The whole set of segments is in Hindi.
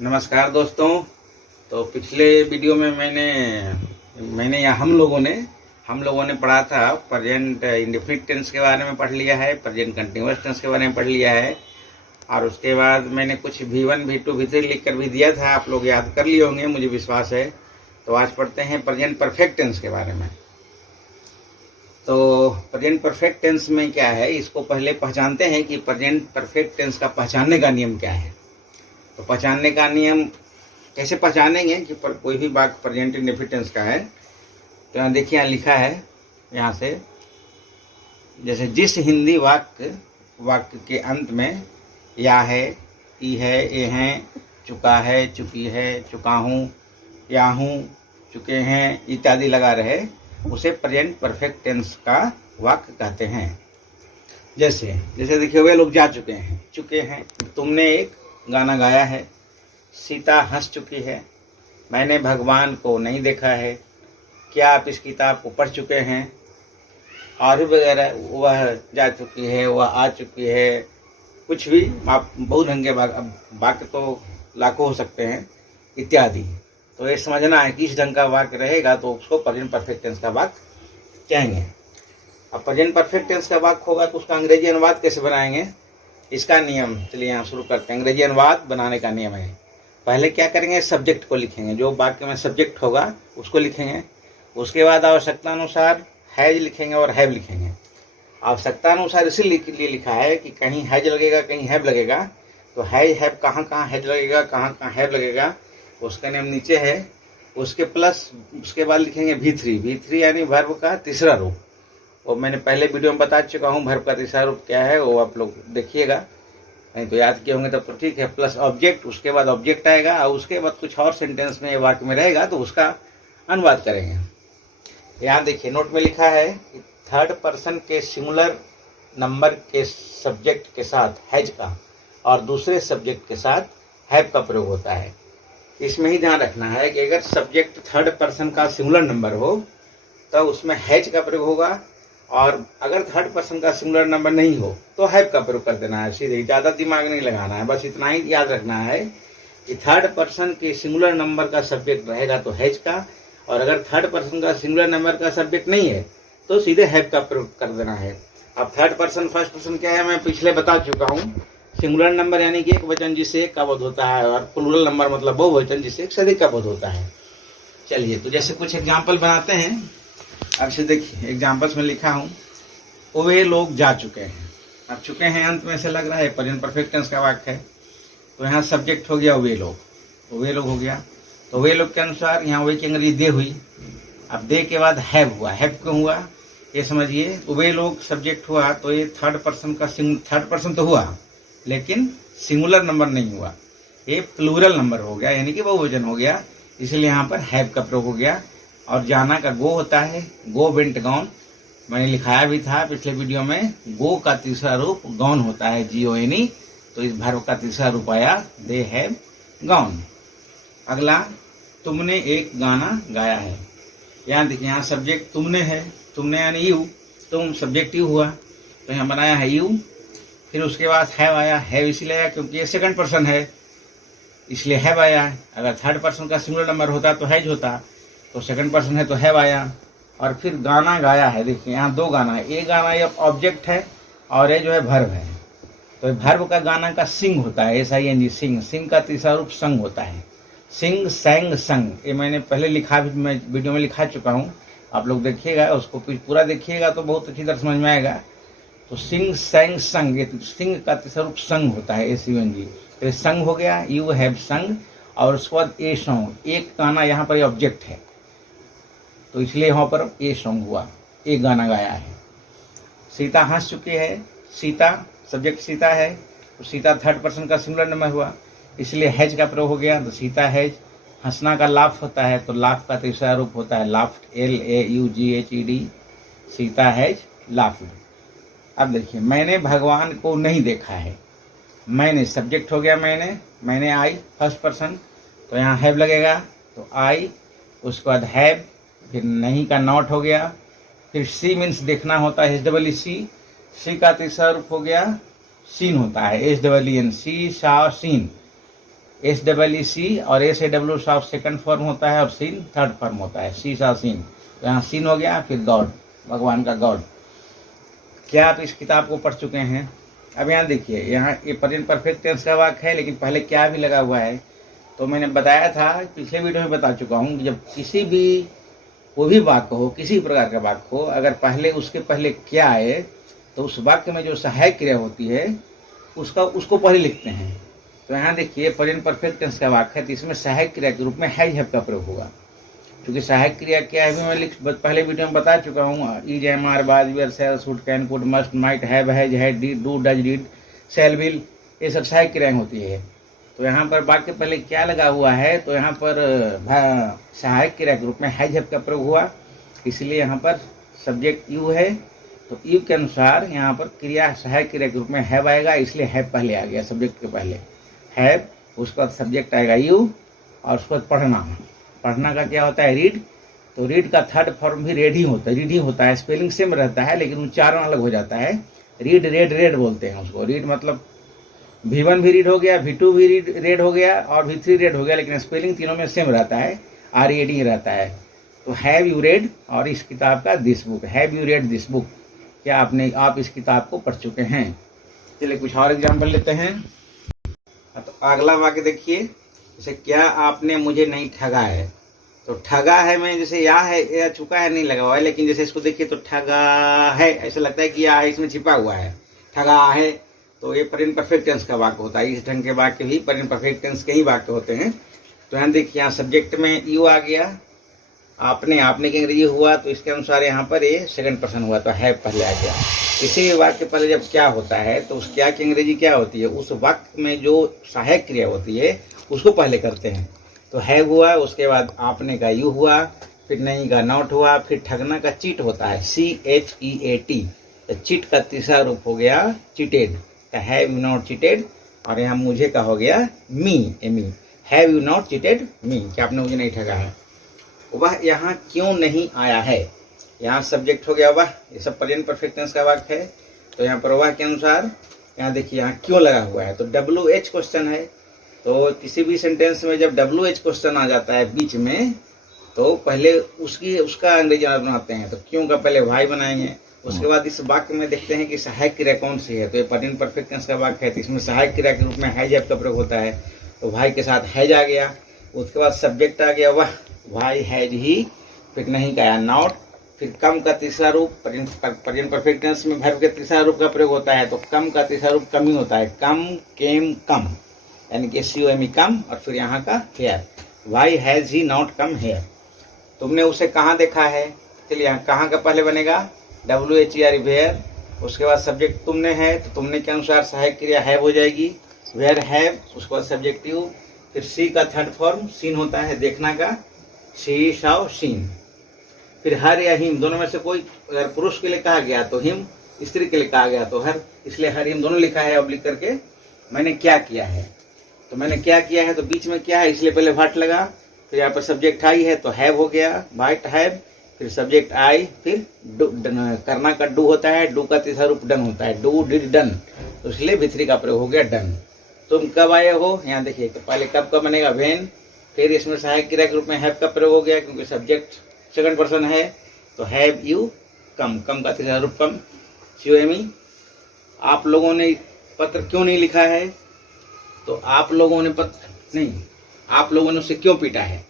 नमस्कार दोस्तों। तो पिछले वीडियो में मैंने या हम लोगों ने पढ़ा था प्रेजेंट इंडेफिनिट टेंस के बारे में पढ़ लिया है, प्रेजेंट कंटिन्यूअस टेंस के बारे में पढ़ लिया है। और उसके बाद मैंने कुछ V1 V2 V3 लिख कर भी दिया था, आप लोग याद कर लिए होंगे, मुझे विश्वास है। तो आज पढ़ते हैं प्रेजेंट परफेक्ट टेंस के बारे में। तो प्रेजेंट परफेक्ट टेंस में क्या है, इसको पहले पहचानते हैं कि प्रेजेंट परफेक्ट टेंस का पहचानने का नियम क्या है। तो पहचानने का नियम कैसे पहचानेंगे कि कोई भी वाक्य प्रेजेंट इंडेफिनिट टेंस का है। तो यहाँ देखिए, यहाँ लिखा है, यहाँ से जैसे जिस हिंदी वाक्य के अंत में या है, ई है, ए हैं, चुका है, चुकी है, चुका हूँ, या हूँ, चुके हैं इत्यादि लगा रहे, उसे प्रेजेंट परफेक्ट टेंस का वाक्य कहते हैं। जैसे देखिए, वे लोग जा चुके हैं, तुमने एक गाना गाया है, सीता हंस चुकी है, मैंने भगवान को नहीं देखा है, क्या आप इस किताब को पढ़ चुके हैं, और वगैरह। वह जा चुकी है, वह आ चुकी है, कुछ भी आप बहुत ढंग के वाक्य तो लाखों हो सकते हैं इत्यादि। तो ये समझना है कि इस ढंग का वाक्य रहेगा तो उसको प्रेजेंट परफेक्ट टेंस का वाक्य कहेंगे। अब प्रेजेंट परफेक्ट टेंस का वाक्य होगा तो उसका अंग्रेजी अनुवाद कैसे बनाएंगे, इसका नियम चलिए यहाँ शुरू करते हैं। अंग्रेजी अनुवाद बनाने का नियम है, पहले क्या करेंगे, सब्जेक्ट को लिखेंगे, जो वाक्य में सब्जेक्ट होगा उसको लिखेंगे। उसके बाद आवश्यकता अनुसार हैज लिखेंगे और हैव लिखेंगे। आवश्यकता अनुसार इसीलिए लिखा है कि कहीं हैज लगेगा, कहीं हैव लगेगा। तो हैज हैव कहाँ हैज लगेगा, कहाँ हैव लगेगा, उसका नियम नीचे है। उसके प्लस उसके बाद लिखेंगे V3 यानी वर्ब का तीसरा रूप। वो मैंने पहले वीडियो में बता चुका हूँ, वर्ब का तीसरा रूप क्या है, वो आप लोग देखिएगा, नहीं तो याद किए होंगे तब तो ठीक है। प्लस ऑब्जेक्ट, उसके बाद ऑब्जेक्ट आएगा, और उसके बाद कुछ और सेंटेंस में वाक्य में रहेगा तो उसका अनुवाद करेंगे। यहाँ देखिए, नोट में लिखा है कि थर्ड पर्सन के सिंगुलर नंबर के सब्जेक्ट के साथ हैज का और दूसरे सब्जेक्ट के साथ हैव का प्रयोग होता है। इसमें ही ध्यान रखना है कि अगर सब्जेक्ट थर्ड पर्सन का सिंगुलर नंबर हो तो उसमें हैज का प्रयोग होगा, और अगर थर्ड पर्सन का सिंगुलर नंबर नहीं हो तो हैव का प्रयोग कर देना है सीधे। ज़्यादा दिमाग नहीं लगाना है, बस इतना ही याद रखना है कि थर्ड पर्सन के सिंगुलर नंबर का सब्जेक्ट रहेगा तो हैज का, और अगर थर्ड पर्सन का सिंगुलर नंबर का सब्जेक्ट नहीं है तो सीधे हैव का प्रयोग कर देना है। अब थर्ड पर्सन फर्स्ट पर्सन क्या है, मैं पिछले बता चुका हूँ। सिंगुलर नंबर यानी कि एक वचन जिससे एक का बोध होता है, और प्लूरल नंबर मतलब बहुवचन जिससे एक से अधिक का बोध होता है। चलिए, तो जैसे कुछ एग्जाम्पल बनाते हैं। अब से देखिए, एग्जाम्पल्स में लिखा हूँ, वे लोग जा चुके हैं। अब चुके हैं अंत में से लग रहा है प्रेजेंट परफेक्ट टेंस का वाक्य है, तो यहाँ सब्जेक्ट हो गया वे लोग हो गया। तो वे लोग के अनुसार यहाँ वे की अंग्रेजी दे हुई। अब दे के बाद हैव हुआ, हैव क्यों हुआ ये समझिए। वे लोग सब्जेक्ट हुआ तो ये थर्ड पर्सन तो हुआ लेकिन सिंगुलर नंबर नहीं हुआ, ये प्लूरल नंबर हो गया यानी कि बहुवचन हो गया, इसलिए यहाँ पर हैव का प्रयोग हो गया। और जाना का गो होता है, गो वेंट गॉन, मैंने लिखाया भी था पिछले वीडियो में। गो का तीसरा रूप गॉन होता है, GONE, तो इस वर्ब का तीसरा रूप आया दे हैव गॉन। अगला, तुमने एक गाना गाया है। यहाँ देखिए, यहाँ सब्जेक्ट तुमने है, तुमने यानी यू, तुम सब्जेक्ट यू हुआ, तो यहाँ बनाया है यू। फिर उसके बाद हैव आया, हैव इसलिए आया क्योंकि ये सेकंड पर्सन है इसलिए हैव आया है। अगर थर्ड पर्सन का सिंगुलर नंबर होता तो हैज होता, तो सेकंड पर्सन है तो हैव आया। और फिर गाना गाया है, देखिए यहाँ दो गाना है, एक गाना ये ऑब्जेक्ट है और ये जो है वर्ब है। तो वर्ब का गाना का सिंग होता है, SING, सिंग का तीसरा रूप संग होता है। सिंग, सैंग, संग, ये मैंने पहले मैं वीडियो में लिखा चुका हूँ, आप लोग देखिएगा, उसको पूरा देखिएगा तो बहुत अच्छी तरह समझ में आएगा। तो सिंग, सैंग, संग, ये सिंग का तीसरा रूप संग होता है, SUNG। तो संग हो गया, यू हैव संग। और उसके बाद ए सॉन्ग, एक गाना, यहाँ पर ऑब्जेक्ट है तो इसलिए यहाँ पर ए सॉन्ग हुआ, एक गाना गाया है। सीता हंस चुकी है, सीता सब्जेक्ट सीता है, तो सीता थर्ड पर्सन का सिंगुलर नंबर हुआ इसलिए हैज का प्रयोग हो गया, तो सीता हैज। हंसना का लाफ होता है, तो लाफ का तीसरा रूप होता है laughed, LAUGHED, Sita has laughed. अब देखिए, मैंने भगवान को नहीं देखा है, मैंने सब्जेक्ट हो गया, मैंने आई फर्स्ट पर्सन, तो यहाँ हैव लगेगा, तो आई, उसके बाद हैव, फिर नहीं का नॉट हो गया, फिर सी मीन्स देखना होता है, SEEC, सी का तीसरा रूप हो गया सीन होता है, SEEN, सी, सा, सीन। SEEC और SAW साफ सेकंड फॉर्म होता है और सीन थर्ड फॉर्म होता है, सी सा सीन। तो यहाँ सीन हो गया, फिर गॉड, भगवान का गॉड। क्या आप इस किताब को पढ़ चुके हैं? अब यहाँ देखिए, यहाँ ये प्रेजेंट परफेक्ट टेंस का वाक्य है, लेकिन पहले क्या भी लगा हुआ है। तो मैंने बताया था, पिछले वीडियो में बता चुका हूँ कि जब किसी भी कोई भी वाक्य हो, किसी प्रकार का वाक्य हो, अगर पहले उसके पहले क्या आए तो उस वाक्य में जो सहायक क्रिया होती है उसको पहले लिखते हैं। तो यहाँ देखिए, प्रेजेंट परफेक्ट टेंस का वाक्य है, तो इसमें सहायक क्रिया के रूप में हैज हैव का प्रयोग होगा। क्योंकि सहायक क्रिया क्या है मैं पहले वीडियो में बता चुका हूँ। Is, am, are, was, were, shall, should, can, could, must, might, have, has, had, did, do, does, did, shall, will, ये सब सहायक क्रियाएं होती है। तो यहाँ पर वाक्य पहले क्या लगा हुआ है, तो यहाँ पर सहायक क्रिया के रूप में हैज हैव का प्रयोग हुआ, इसलिए यहाँ पर सब्जेक्ट यू है। तो यू के अनुसार यहाँ पर क्रिया सहायक क्रिया के रूप में हैव आएगा, इसलिए हैव पहले आ गया सब्जेक्ट के पहले हैव, उसके बाद सब्जेक्ट आएगा यू, और उसके बाद पढ़ना का क्या होता है, रीड। तो रीड का थर्ड फॉर्म भी रीड ही होता है, स्पेलिंग सेम रहता है लेकिन उच्चारण अलग हो जाता है। रीड, रेड, रेड बोलते हैं उसको। रीड मतलब V1 भी रीड हो गया, V2 भी रेड हो गया और V3 रेड हो गया, लेकिन स्पेलिंग तीनों में सेम रहता है, RED रहता है। तो हैव यू रेड, और इस किताब का this book, have you read this book, क्या आप इस किताब को पढ़ चुके हैं? चलिए कुछ और एग्जाम्पल लेते हैं। तो अगला वाक्य देखिए, जैसे क्या आपने मुझे नहीं ठगा है। तो ठगा है में जैसे या है, या चुका है नहीं लगा हुआ है, लेकिन जैसे इसको देखिए तो ठगा है, ऐसा लगता है कि या है इसमें छिपा हुआ है, ठगा है। तो ये प्रेजेंट परफेक्ट टेंस का वाक्य होता है। इस ढंग के वाक्य भी प्रेजेंट परफेक्ट टेंस के ही वाक्य होते हैं। तो यहाँ देखिए, यहाँ सब्जेक्ट में यू आ गया, आपने की अंग्रेजी हुआ, तो इसके अनुसार यहाँ पर ये सेकंड पर्सन हुआ, तो हैव पहले आ गया। इसी वाक्य पहले जब क्या होता है तो उस क्या की अंग्रेजी क्या होती है, उस वाक्य में जो सहायक क्रिया होती है उसको पहले करते हैं। तो हैव हुआ, उसके बाद आपने का यू हुआ, फिर नहीं का नॉट हुआ, फिर ठगना का चीट होता है, CHEAT। तो चीट का तीसरा रूप हो गया cheated, have you not cheated. और यहाँ मुझे का हो गया me, have you not cheated me, क्या आपने मुझे नहीं ठगा है। वह यहाँ क्यों नहीं आया है, यहाँ सब्जेक्ट हो गया वह, ये सब प्रेजेंट परफेक्ट टेंस का वाक्य है। तो यहाँ पर वह के अनुसार यहाँ देखिए यहाँ क्यों लगा हुआ है, तो WH क्वेश्चन है। तो किसी भी सेंटेंस में जब WH क्वेश्चन आ जाता है बीच में, तो पहले उसका अंग्रेजी बनाते हैं। तो क्यों का पहले वाई बनाएंगे, उसके बाद इस वाक्य में देखते हैं कि सहायक क्रिया कौन सी है। तो ये प्रेजेंट परफेक्ट टेंस का वाक्य है, तो इसमें सहायक क्रिया के रूप में हैज हैव का प्रयोग होता है। तो भाई के साथ हैज आ गया, उसके बाद सब्जेक्ट आ गया वह, भाई हैज ही, फिर नहीं का नॉट, फिर कम का तीसरा रूप, प्रेजेंट परफेक्ट टेंस में वर्ब के तीसरा रूप का प्रयोग होता है। तो कम का तीसरा रूप कम ही होता है, कम, केम, कम, यानी कि COME कम, और फिर यहाँ का here, why has he not come here. तुमने उसे कहाँ देखा है, चलिए यहाँ कहाँ का पहले बनेगा WHERE वेयर, उसके बाद सब्जेक्ट तुमने है, तो तुमने के अनुसार सहायक क्रिया हैव हो जाएगी, वेयर हैव, उसके बाद सब्जेक्ट यू, फिर सी का थर्ड फॉर्म सीन होता है देखना का, शी, साव, सीन, फिर हर या हिम, दोनों में से कोई अगर पुरुष के लिए कहा गया तो हिम, स्त्री के लिए कहा गया तो हर, इसलिए हर हिम दोनों लिखा है ऑब्लिक करके। मैंने क्या किया है, तो मैंने क्या किया है, तो बीच में क्या है इसलिए पहले व्हाट लगा, फिर यहाँ पर सब्जेक्ट आई है तो हैव हो गया, व्हाट हैव, फिर सब्जेक्ट आई, फिर करना का डू होता है, डू का तीसरा रूप डन होता है, डू, डिड, डन, तो इसलिए V3 का प्रयोग हो गया डन। तुम कब आए हो, यहाँ देखिए, तो पहले कब का बनेगा व्हेन, फिर इसमें सहायक क्रिया के रूप में हैव का प्रयोग हो गया क्योंकि सब्जेक्ट सेकंड पर्सन है। तो हैव यू कम, कम का तीसरा रूप कम, COME। आप लोगों ने पत्र क्यों नहीं लिखा है, तो आप लोगों ने पत्र नहीं, आप लोगों ने उसे क्यों पीटा है,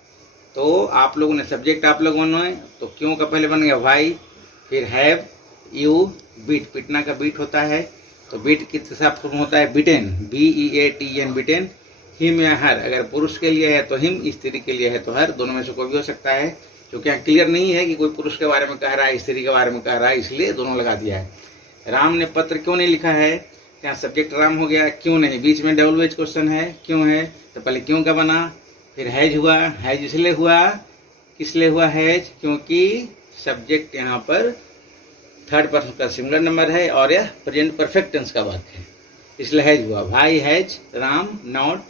तो आप लोगों ने सब्जेक्ट आप लोगों ने, तो क्यों का पहले बन गया वाई, फिर हैव यू, बीट, पीटना का बीट होता है, तो बीट की तीसरा फॉर्म होता है बिटेन, BEATEN, बिटेन। हिम या हर, अगर पुरुष के लिए है तो हिम, स्त्री के लिए है तो हर, दोनों में से कोई भी हो सकता है, क्योंकि यहाँ क्लियर नहीं है कि कोई पुरुष के बारे में कह रहा है स्त्री के बारे में कह रहा है, इसलिए दोनों लगा दिया है। राम ने पत्र क्यों नहीं लिखा है, यहाँ सब्जेक्ट राम हो गया, क्यों नहीं, बीच में WH क्वेश्चन है, क्यों है, तो पहले क्यों का बना, फिर हैज हुआ, हैज इसलिए हुआ, किस लिए हुआ हैज, क्योंकि सब्जेक्ट यहाँ पर थर्ड पर्सन का सिंगुलर नंबर है और यह प्रेजेंट परफेक्ट टेंस का वाक्य है, इसलिए हैज हुआ। भाई has Ram not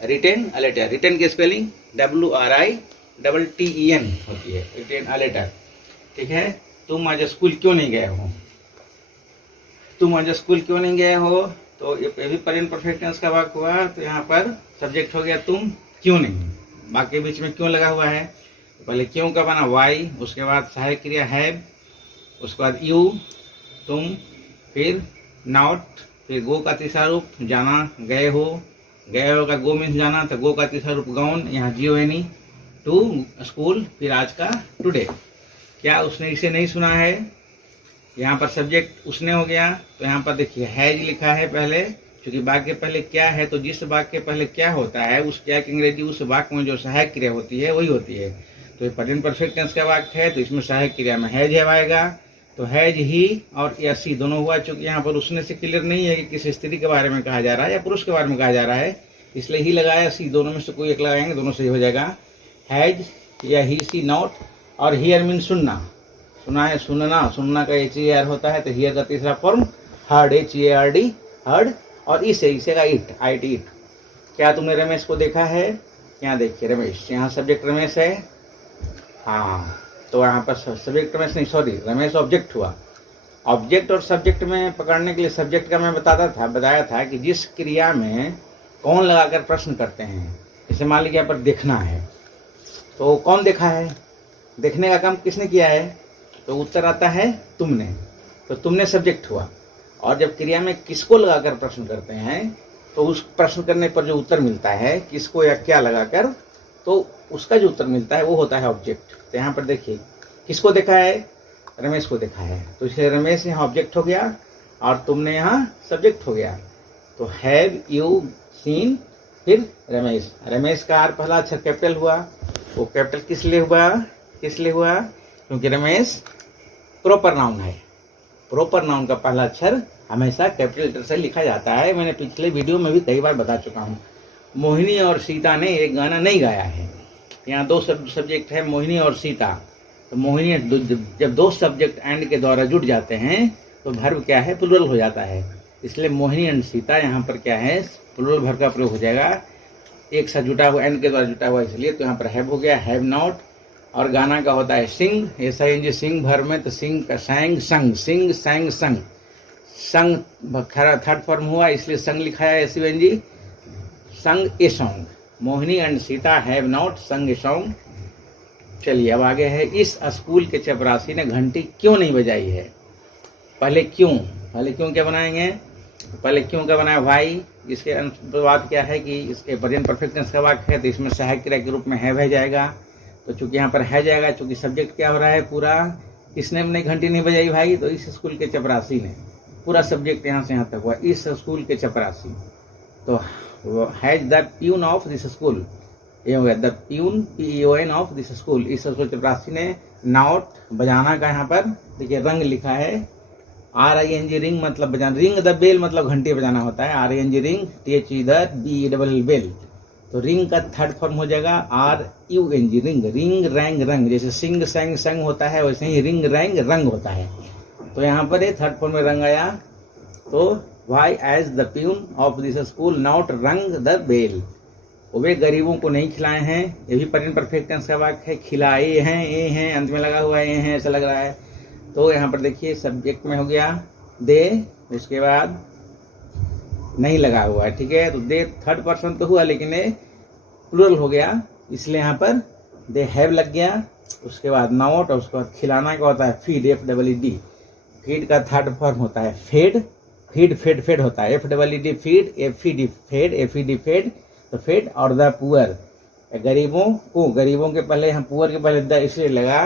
written a letter, written की स्पेलिंग WRITTEN होती है, रिटेन अ लेटर, ठीक है। तुम आज स्कूल क्यों नहीं गए हो, तुम आज स्कूल क्यों नहीं गए हो, तो ये भी प्रेजेंट परफेक्ट टेंस का वाक्य हुआ। तो यहाँ पर सब्जेक्ट हो गया तुम, क्यों नहीं, वाक्य बीच में क्यों लगा हुआ है। पहले क्यों का बना वाई, उसके बाद सहायक क्रिया हैव, उसके बाद यू तुम, फिर नॉट, फिर गो का तीसरा रूप जाना, गए हो का गो मीन्स जाना, तो गो का तीसरा रूप गौन, यहाँ GONE टू स्कूल, फिर आज का टुडे। क्या उसने इसे नहीं सुना है, यहाँ पर सब्जेक्ट उसने हो गया। तो यहाँ पर देखिए हैज लिखा है पहले, क्योंकि वाक्य पहले क्या है, तो जिस वाक्य पहले क्या होता है उस क्या की अंग्रेजी उस वाक्य में जो सहायक क्रिया होती है वही होती है। तो ये प्रेजेंट परफेक्ट टेंस का वाक्य है, तो इसमें सहायक क्रिया में हैज आएगा। तो हैज ही और या सी दोनों हुआ, चूंकि यहाँ पर उसने से क्लियर नहीं है कि किस स्त्री के बारे में कहा जा रहा है या पुरुष के बारे में कहा जा रहा है, इसलिए ही लगाया, सी दोनों में से कोई एक लगाएंगे, दोनों सही हो जाएगा। हैज या ही सी नॉट, और हियर मीन सुनना, सुना है सुनना, सुनना का HER होता है, तो हियर का तीसरा फॉर्म हर्ड, HERD हर्ड, और इसे का इट, IT इट। क्या तुमने रमेश को देखा है, यहाँ देखिए रमेश, यहाँ सब्जेक्ट रमेश है, हाँ, तो यहाँ पर सब्जेक्ट रमेश नहीं, सॉरी रमेश ऑब्जेक्ट हुआ। ऑब्जेक्ट और सब्जेक्ट में पकड़ने के लिए सब्जेक्ट का मैं बताया था कि जिस क्रिया में कौन लगाकर प्रश्न करते हैं, जैसे मान लीजिए यहाँ पर देखना है, तो कौन देखा है, देखने का काम किसने किया है, तो उत्तर आता है तुमने, तो तुमने सब्जेक्ट हुआ। और जब क्रिया में किसको लगाकर प्रश्न करते हैं, तो उस प्रश्न करने पर जो उत्तर मिलता है किसको या क्या लगाकर, तो उसका जो उत्तर मिलता है वो होता है ऑब्जेक्ट। तो यहाँ पर देखिए किसको देखा है, रमेश को देखा है, तो इसलिए रमेश यहाँ ऑब्जेक्ट हो गया और तुमने यहाँ सब्जेक्ट हो गया। तो हैव यू सीन, फिर रमेश, रमेश का आर पहला अक्षर कैपिटल हुआ, वो कैपिटल किस लिए हुआ, क्योंकि रमेश प्रॉपर नाउन है, प्रॉपर नाउन का पहला अक्षर हमेशा कैपिटल लेटर से लिखा जाता है। मैंने पिछले वीडियो में भी कई बार बता चुका हूँ। मोहिनी और सीता ने एक गाना नहीं गाया है, यहाँ दो सब्जेक्ट है मोहिनी और सीता, तो मोहिनी जब दो सब्जेक्ट एंड के द्वारा जुड़ जाते हैं तो वर्ब क्या है, प्लुरल हो जाता है, इसलिए मोहिनी एंड सीता यहाँ पर क्या है, प्लुरल वर्ब का प्रयोग हो जाएगा, एक साथ जुटा हुआ, एंड के द्वारा जुटा हुआ, इसलिए तो यहाँ पर हैव हो गया, हैव नॉट। और गाना का होता है सिंग, SING सिंग वर्ब में, तो सिंग का सैंग संग, सिंग सैंग संग, संग थर्ड फॉर्म हुआ इसलिए संग लिखा है SUNG, संग a song. Mohini and Sita have not संग ए सॉन्ग। चलिए अब आगे है, इस स्कूल के चपरासी ने घंटी क्यों नहीं बजाई है। पहले क्यों क्या बनाएंगे, पहले क्यों का बनाया वाई, इसके बात क्या है कि इसके प्रेजेंट परफेक्ट टेंस का वाक्य है, तो इसमें सहायक क्रिया के रूप में है जाएगा। तो चूंकि यहाँ पर है जाएगा, चूंकि सब्जेक्ट क्या हो रहा है पूरा, किसने अपने घंटी नहीं बजाई भाई, तो इस स्कूल के चपरासी ने, पूरा सब्जेक्ट यहाँ से यहाँ तक हुआ, इस स्कूल के चपरासी। तो has the peon of this school, ये हो गया the peon PEON of this school, इस स्कूल चपरासी ने। नॉट बजाना का यहाँ पर देखिए रंग लिखा है, RING रिंग मतलब बजाना, रिंग द बेल मतलब घंटी बजाना होता है, RING रिंग, THE बेल, तो रिंग का थर्ड फॉर्म हो जाएगा RUNG रिंग, रिंग रैंग रंग, जैसे सिंग सैंग संग होता है वैसे ही रिंग रैंग रंग होता है, तो यहाँ पर ये थर्ड फॉर्म में रंग आया। तो why has the peon of this school not rung the bell, वे गरीबों को नहीं खिलाए हैं, ये भी प्रेजेंट परफेक्ट टेंस का वाक्य है, खिलाए हैं, ये हैं अंत में लगा हुआ है, ये हैं ऐसा लग रहा है। तो यहाँ पर देखिए सब्जेक्ट में हो गया दे, उसके बाद नहीं लगा हुआ है, ठीक है, तो दे थर्ड पर्सन तो हुआ लेकिन ये प्लुरल हो गया, इसलिए यहाँ पर दे हैव लग गया, उसके बाद नॉट, और उसके बाद खिलाना का होता है फीड, FEED, फीड का थर्ड फॉर्म होता है फेड, फीड होता है FEED फीड, FED फेड, तो फेड। और द पुअर, गरीबों के पहले हम पुअर के पहले द इसलिए लगा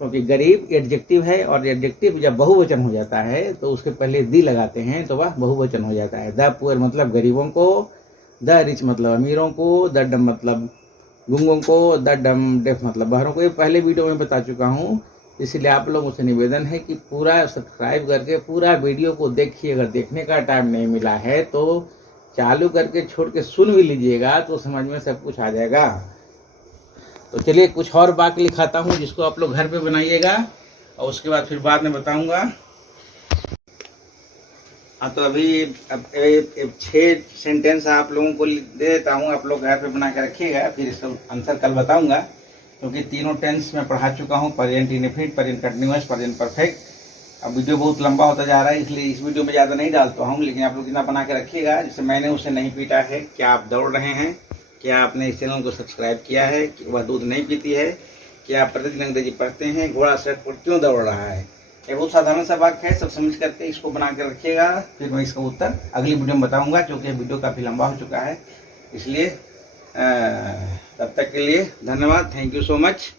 क्योंकि गरीब एडजेक्टिव है, और एडजेक्टिव जब बहुवचन हो जाता है तो उसके पहले दी लगाते हैं तो वह बहुवचन हो जाता है। द पुअर मतलब गरीबों को, द रिच मतलब अमीरों को, द डम मतलब गूंगों को, द डम डेफ मतलब बहरों को, ये पहले वीडियो में बता चुका हूँ, इसलिए आप लोगों से निवेदन है कि पूरा सब्सक्राइब करके पूरा वीडियो को देखिए। अगर देखने का टाइम नहीं मिला है तो चालू करके छोड़ के सुन भी लीजिएगा, तो समझ में सब कुछ आ जाएगा। तो चलिए कुछ और वाक्य लिखाता हूँ जिसको आप लोग घर पे बनाइएगा, और उसके बाद फिर बाद में बताऊंगा। हाँ, तो अभी अब 6 सेंटेंस आप लोगों को दे देता हूँ, आप लोग घर पे बना के रखिएगा, फिर इसका आंसर कल बताऊंगा, क्योंकि तीनों टेंस में पढ़ा चुका हूँ, present indefinite, present continuous, present perfect. अब वीडियो बहुत लंबा होता जा रहा है, इसलिए इस वीडियो में ज़्यादा नहीं डालता हूँ, लेकिन आप लोग इतना बना के रखिएगा। जैसे मैंने उसे नहीं पीटा है, क्या आप दौड़ रहे हैं, क्या आपने इस चैनल को सब्सक्राइब किया है, कि वह दूध नहीं पीती है, क्या आप प्रतिदिन अंग्रेजी पढ़ते हैं, घोड़ा सड़क पर क्यों दौड़ रहा है। ये बहुत साधारण सा वाक्य है, सब समझ करके इसको बना कर रखिएगा। फिर मैं इसका उत्तर अगली वीडियो में बताऊँगा, क्योंकि वीडियो काफ़ी लंबा हो चुका है। इसलिए तब तक के लिए धन्यवाद, थैंक यू सो मच।